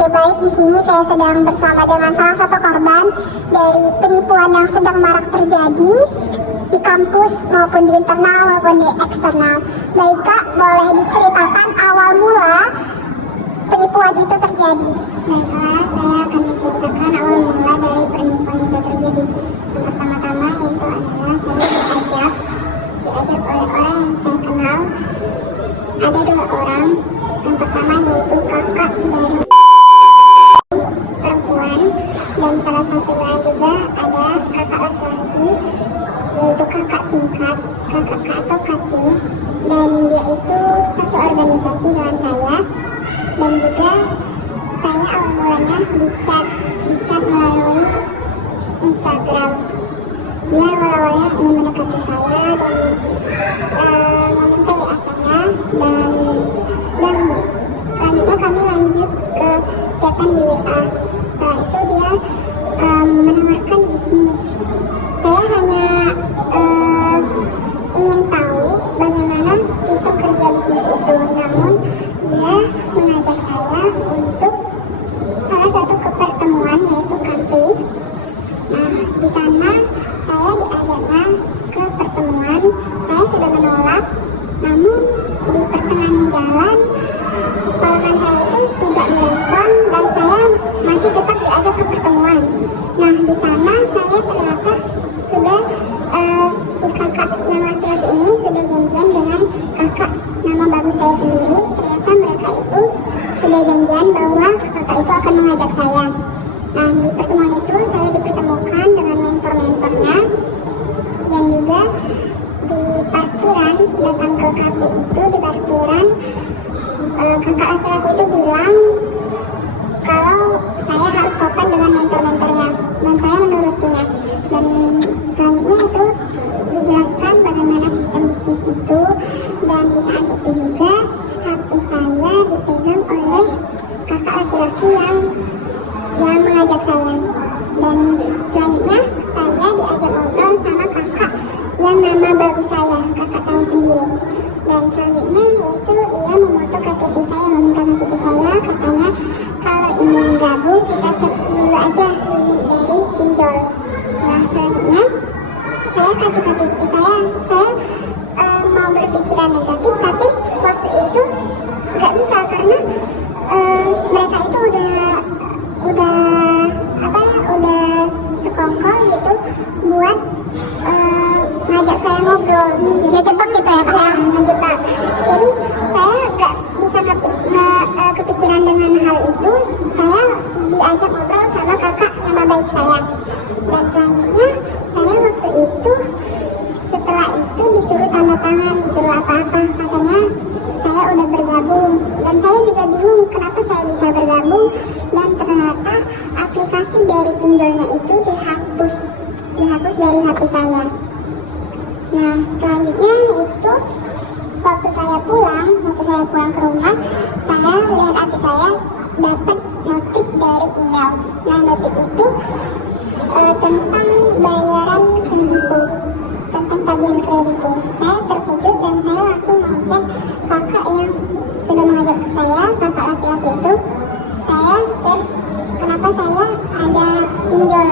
Oke, baik, di sini saya sedang bersama dengan salah satu korban dari penipuan yang sedang marak terjadi di kampus maupun di internal maupun di eksternal. Baik Kak, boleh diceritakan awal mula penipuan itu terjadi? Baiklah, saya akan menceritakan awal mula dari penipuan itu terjadi. Yang pertama-tama yaitu adalah saya diajak oleh orang yang saya kenal. Ada dua orang. Yang pertama yaitu kakak dari perempuan, dan salah satunya juga ada kakak laki-laki, yaitu kakak tingkat, kakak atau kating, dan dia itu satu organisasi dengan saya. Dan juga saya awal mulanya dicat melalui Instagram. Dia awal-awalnya ingin mendekati saya dan meminta WA saya, dan selanjutnya kami lanjut ke chatan di WA. Setelah itu dia menawarkan bisnis. Saya hanya ingin tahu bagaimana sistem kerja bisnis itu, namun dia mengajak saya untuk salah satu pertemuan, yaitu kafe. Nah, di sana saya diajaknya ke pertemuan. Saya sudah menolak, namun di pertengahan jalan tolongan saya itu tidak direspon dan saya masih tetap diajak ke pertemuan. Nah, di sana saya ternyata sudah si kakak yang laki-laki ini sudah janjian dengan kakak nama bagus saya sendiri. Ternyata mereka itu sudah janjian bahwa kakak itu akan mengajak saya. Nah, di pertemuan itu saya dipertemukan dengan mentor-mentornya, dan juga di parkiran, datang ke kafe itu di parkiran, kakak laki-laki itu bilang kalau saya harus sopan dengan mentor-mentornya, dan saya menurutinya. Dan selanjutnya itu dijelaskan bagaimana sistem bisnis itu, dan di saat itu juga HP saya dipegang oleh kakak laki-laki yang mengajak saya. Dan selanjutnya saya diajak ngobrol sama kakak yang nama bagus saya, kakak saya sendiri. Dan selanjutnya yaitu dia memoto KTP saya, meminta KTP saya, katanya kalau ingin gabung kita cek dulu aja limit dari pinjol. Nah, selanjutnya saya kasih KTP saya mau berpikiran negatif, tapi waktu itu nggak bisa karena mereka itu udah sekongkol gitu buat ngajak saya ngobrol. Ngejebak gitu ya Kak? Ya, ngejebak. Jadi saya nggak bisa kepikiran dengan hal itu. Saya diajak ngobrol sama kakak nama baik saya. Dan selanjutnya saya waktu itu setelah itu disuruh tanda tangan, disuruh apa-apa, katanya saya udah bergabung. Dan saya juga bingung kenapa saya bisa bergabung, dan ternyata aplikasi dari pinjolnya itu dihapus dari HP saya. Nah, selanjutnya itu waktu saya pulang ke rumah, saya lihat HP saya dapat notif dari email. Nah, notif itu tentang bayaran kredipo, tentang tagihan kredipo. Saya terkejut dan saya langsung mengecek kakak yang sudah mengajak saya, kakak laki-laki itu. Saya cek kenapa saya ada pinjol,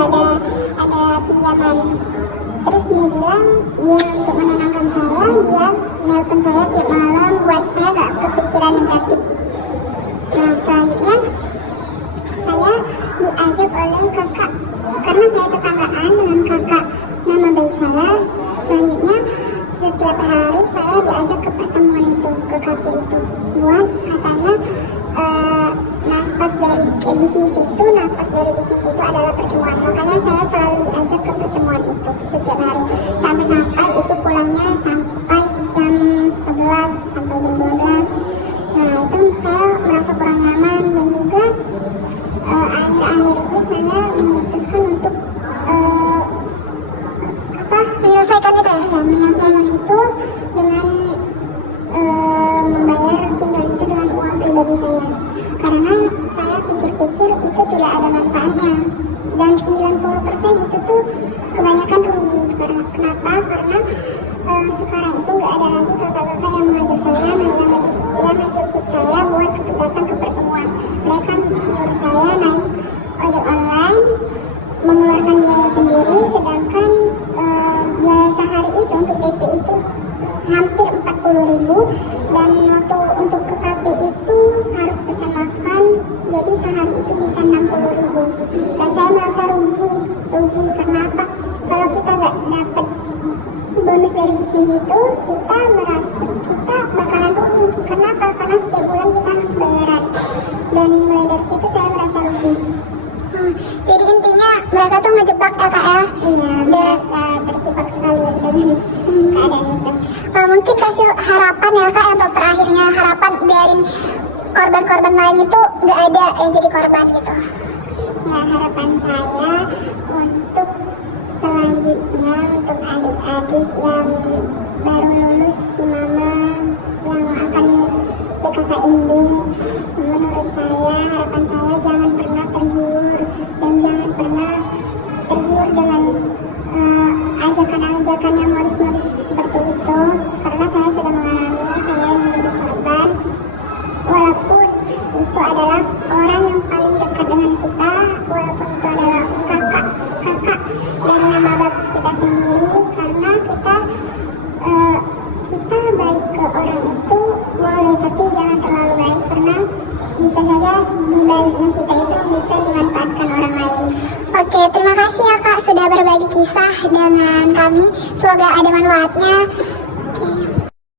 ada pinjaman. Terus dia bilang dia untuk menenangkan saya, dia nelpon saya tiap malam buat saya gak kepikiran negatif. Nah, selanjutnya saya diajak oleh kakak, karena saya tetanggaan dengan kakak nama baik saya. Selanjutnya setiap hari saya diajak ke pertemuan itu, ke kafe itu, buat katanya nafas dari bisnis itu adalah pertemuan. Makanya saya selalu diajak ke pertemuan itu setiap hari, sampai itu pulangnya sampai jam 11 sampai jam 12. Nah, itu saya merasa kurang nyaman, dan juga akhir-akhir ini saya memutuskan untuk Menyelesaikan itu ya? Ya, menyelesaikan itu dengan membayar pinjol itu dengan uang pribadi saya, karena saya pikir-pikir itu tidak ada manfaatnya, dan 90% itu tuh kebanyakan rugi. Karena kenapa? ojek online mengeluarkan biaya sendiri, sedangkan biaya sehari itu untuk DP itu hampir 40.000, dan waktu untuk ke kafe itu harus pesan makan, jadi sehari itu bisa 60.000, dan saya merasa rugi karena apa? Kalau kita nggak dapat bonus dari bisnis itu, kita bakalan rugi. Kenapa? Karena setiap bulan kita harus bayaran, dan mulai dari situ saya merasa rugi. Jadi intinya mereka tuh ngejebak ya kak ya? Iya, merasa terjebak sekali ya dengan keadaan itu. Mungkin kasih harapan ya kak untuk terakhirnya, harapan biarin korban-korban lain itu nggak ada yang jadi korban gitu. Ya, harapan saya untuk selanjutnya untuk adik-adik yang baru lulus si mama yang akan PKKMB, menurut saya harapan saya jangan pernah tergiur dan jangan pernah tergiur dengan ajakan-ajakan yang modus-modus seperti itu, karena saya sudah mengalami, saya menjadi korban. Walaupun itu adalah orang yang paling dekat dengan kita, walaupun itu adalah kakak dari nama bagus kita sendiri, karena kita baik ke orang itu boleh, tapi jangan terlalu baik, karena bisa saja di baiknya kita itu bisa dimanfaatkan orang lain. Oke, terima kasih ya kak sudah berbagi kisah dengan kami. Semoga ada manfaatnya.